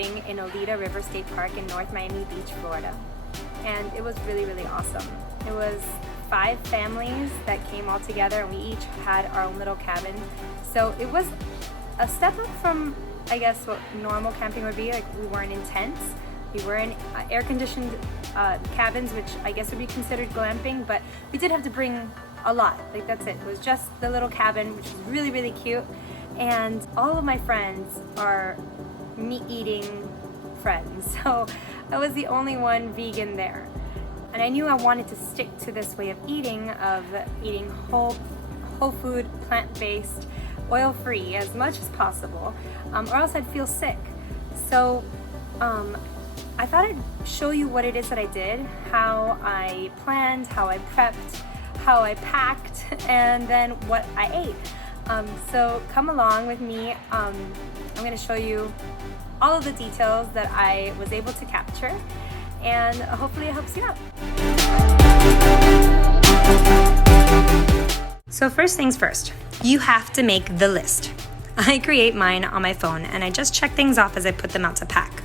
camping in Olita River State Park in North Miami Beach, Florida. And it was really, really awesome. It was 5 families that came all together, and we each had our own little cabin. So it was a step up from, I guess, what normal camping would be. Like, we weren't in tents. We were in air-conditioned cabins, which I guess would be considered glamping, but we did have to bring a lot. Like, that's it. It was just the little cabin, which was really, really cute. And all of my friends are meat-eating friends, so I was the only one vegan there. And I knew I wanted to stick to this way of eating whole food, plant-based, oil-free as much as possible, or else I'd feel sick. So I thought I'd show you what it is that I did, how I planned, how I prepped, how I packed, and then what I ate. So come along with me. I'm going to show you all of the details that I was able to capture, and hopefully it helps you out. So first things first, you have to make the list. I create mine on my phone, and I just check things off as I put them out to pack.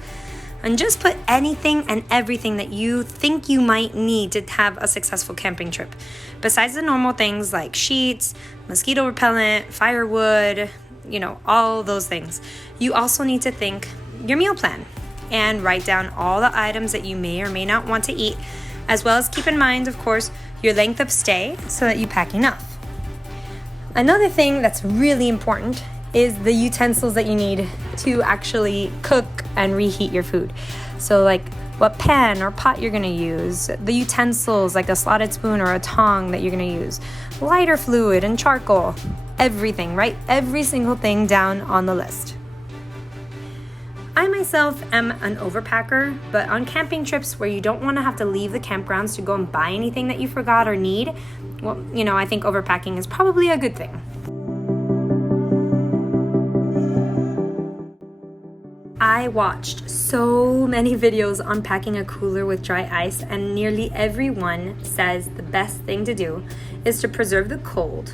And just put anything and everything that you think you might need to have a successful camping trip. Besides the normal things like sheets, mosquito repellent, firewood, all those things. You also need to think your meal plan and write down all the items that you may or may not want to eat, as well as keep in mind, of course, your length of stay so that you pack enough. Another thing that's really important is the utensils that you need to actually cook and reheat your food. So like what pan or pot you're gonna use, the utensils like a slotted spoon or a tong that you're gonna use, lighter fluid and charcoal, everything, right? Every single thing down on the list. I myself am an overpacker, but on camping trips where you don't want to have to leave the campgrounds to go and buy anything that you forgot or need, well, I think overpacking is probably a good thing. I watched so many videos on packing a cooler with dry ice, and nearly everyone says the best thing to do is to preserve the cold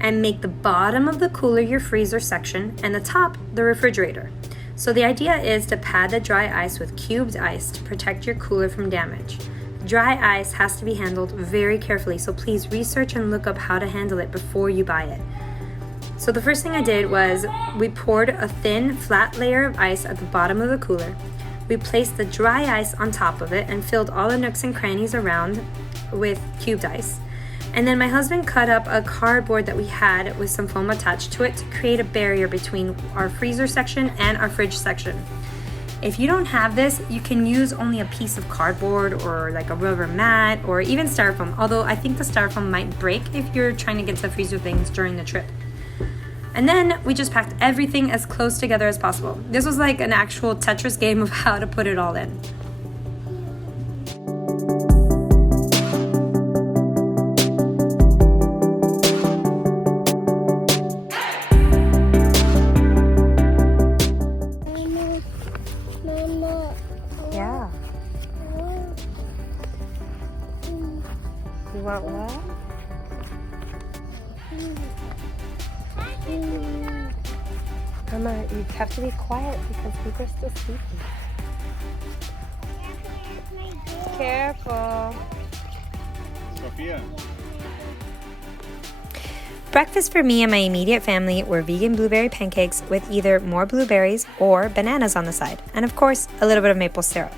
and make the bottom of the cooler your freezer section and the top the refrigerator. So the idea is to pad the dry ice with cubed ice to protect your cooler from damage. Dry ice has to be handled very carefully, so please research and look up how to handle it before you buy it. So the first thing I did was we poured a thin, flat layer of ice at the bottom of the cooler. We placed the dry ice on top of it and filled all the nooks and crannies around with cubed ice. And then my husband cut up a cardboard that we had with some foam attached to it to create a barrier between our freezer section and our fridge section. If you don't have this, you can use only a piece of cardboard or like a rubber mat or even styrofoam, although I think the styrofoam might break if you're trying to get to freezer things during the trip. And then we just packed everything as close together as possible. This was like an actual Tetris game of how to put it all in. Yeah. You want what? Mama, you have to be quiet because people are still sleeping. Careful. Sophia. Breakfast for me and my immediate family were vegan blueberry pancakes with either more blueberries or bananas on the side, and of course, a little bit of maple syrup.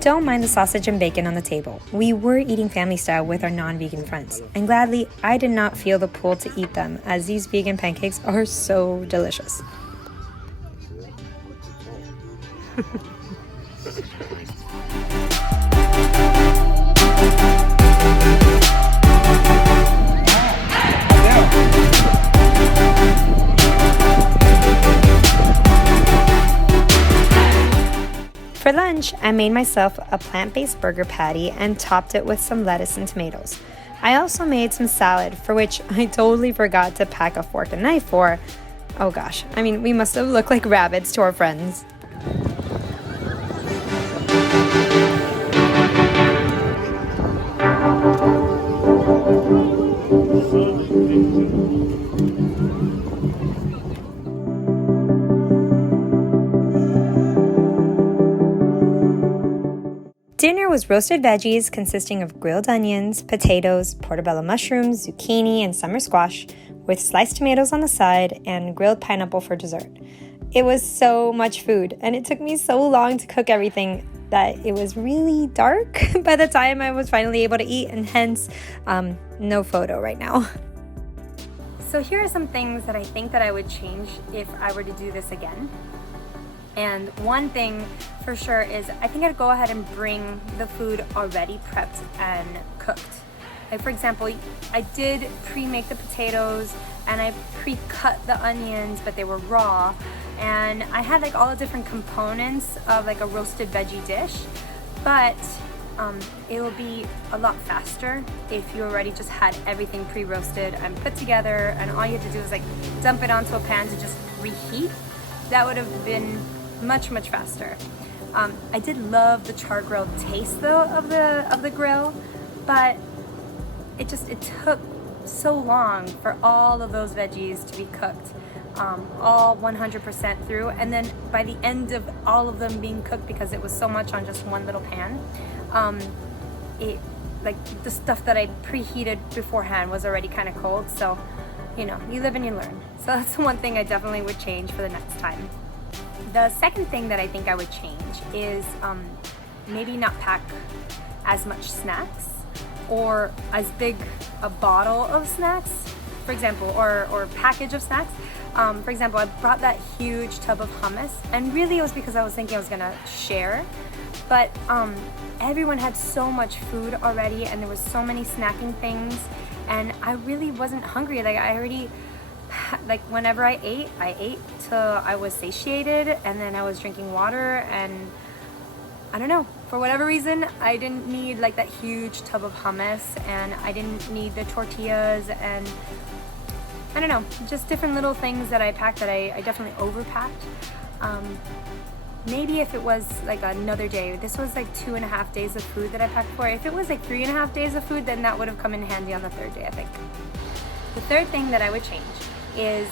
Don't mind the sausage and bacon on the table. We were eating family style with our non-vegan friends, and gladly, I did not feel the pull to eat them as these vegan pancakes are so delicious. For lunch, I made myself a plant-based burger patty and topped it with some lettuce and tomatoes. I also made some salad, for which I totally forgot to pack a fork and knife for. Oh gosh, we must have looked like rabbits to our friends. was roasted veggies consisting of grilled onions, potatoes, portobello mushrooms, zucchini, and summer squash, with sliced tomatoes on the side and grilled pineapple for dessert. It was so much food, and it took me so long to cook everything that it was really dark by the time I was finally able to eat, and hence, no photo right now. So here are some things that I think that I would change if I were to do this again. And one thing for sure is I think I'd go ahead and bring the food already prepped and cooked. Like for example, I did pre-make the potatoes and I pre-cut the onions, but they were raw. And I had like all the different components of like a roasted veggie dish, but it will be a lot faster if you already just had everything pre-roasted and put together, and all you had to do was like dump it onto a pan to just reheat. That would have been much faster. I did love the char grilled taste though of the grill, but it took so long for all of those veggies to be cooked, all 100% through, and then by the end of all of them being cooked, because it was so much on just one little pan, it like the stuff that I preheated beforehand was already kind of cold. So you know, you live and you learn. So that's one thing I definitely would change for the next time. The second thing that I think I would change is maybe not pack as much snacks or as big a bottle of snacks, for example, or package of snacks. For example, I brought that huge tub of hummus, and really it was because I was thinking I was gonna share, but everyone had so much food already and there was so many snacking things, and I really wasn't hungry. Like I already, like whenever I ate till I was satiated, and then I was drinking water, and I don't know, for whatever reason, I didn't need like that huge tub of hummus, and I didn't need the tortillas, and I don't know, just different little things that I packed that I definitely overpacked. Maybe if it was like another day, this was like 2.5 days of food that I packed for. If it was like 3.5 days of food, then that would have come in handy on the third day, I think. The third thing that I would change is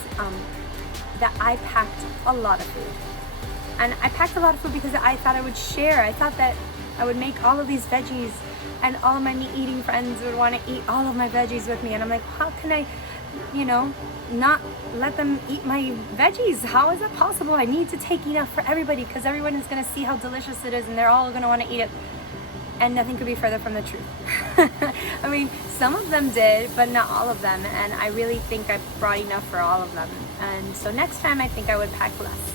that I packed a lot of food. And I packed a lot of food because I thought I would share. I thought that I would make all of these veggies and all of my meat eating friends would want to eat all of my veggies with me. And I'm like, how can I, you know, not let them eat my veggies? How is that possible? I need to take enough for everybody because everyone is going to see how delicious it is and they're all going to want to eat it. And nothing could be further from the truth. I mean, some of them did, but not all of them. And I really think I brought enough for all of them. And so next time I think I would pack less.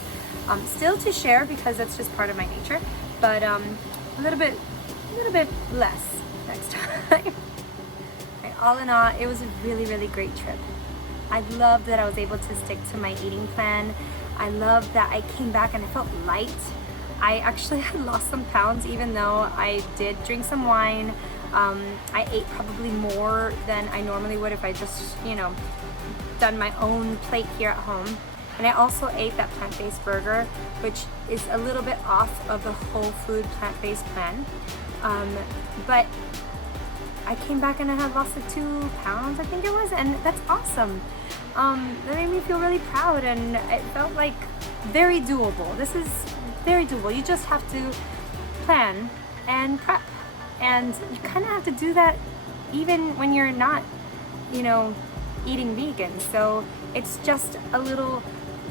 Still to share because that's just part of my nature, but a little bit less next time. All in all, it was a really great trip. I loved that I was able to stick to my eating plan. I loved that I came back and I felt light. I actually had lost some pounds even though I did drink some wine. I ate probably more than I normally would if I just, you know, done my own plate here at home. And I also ate that plant-based burger, which is a little bit off of the whole food plant-based plan. But I came back and I had lost like 2 pounds, I think it was, and that's awesome. That made me feel really proud, and it felt like very doable. This is very doable. You just have to plan and prep, and you kind of have to do that even when you're not, you know, eating vegan. So it's just a little,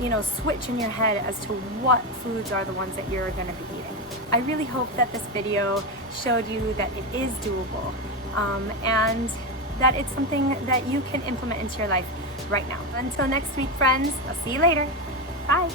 you know, switch in your head as to what foods are the ones that you're going to be eating. I really hope that this video showed you that it is doable, and that it's something that you can implement into your life right now. Until next week, friends, I'll see you later. Bye.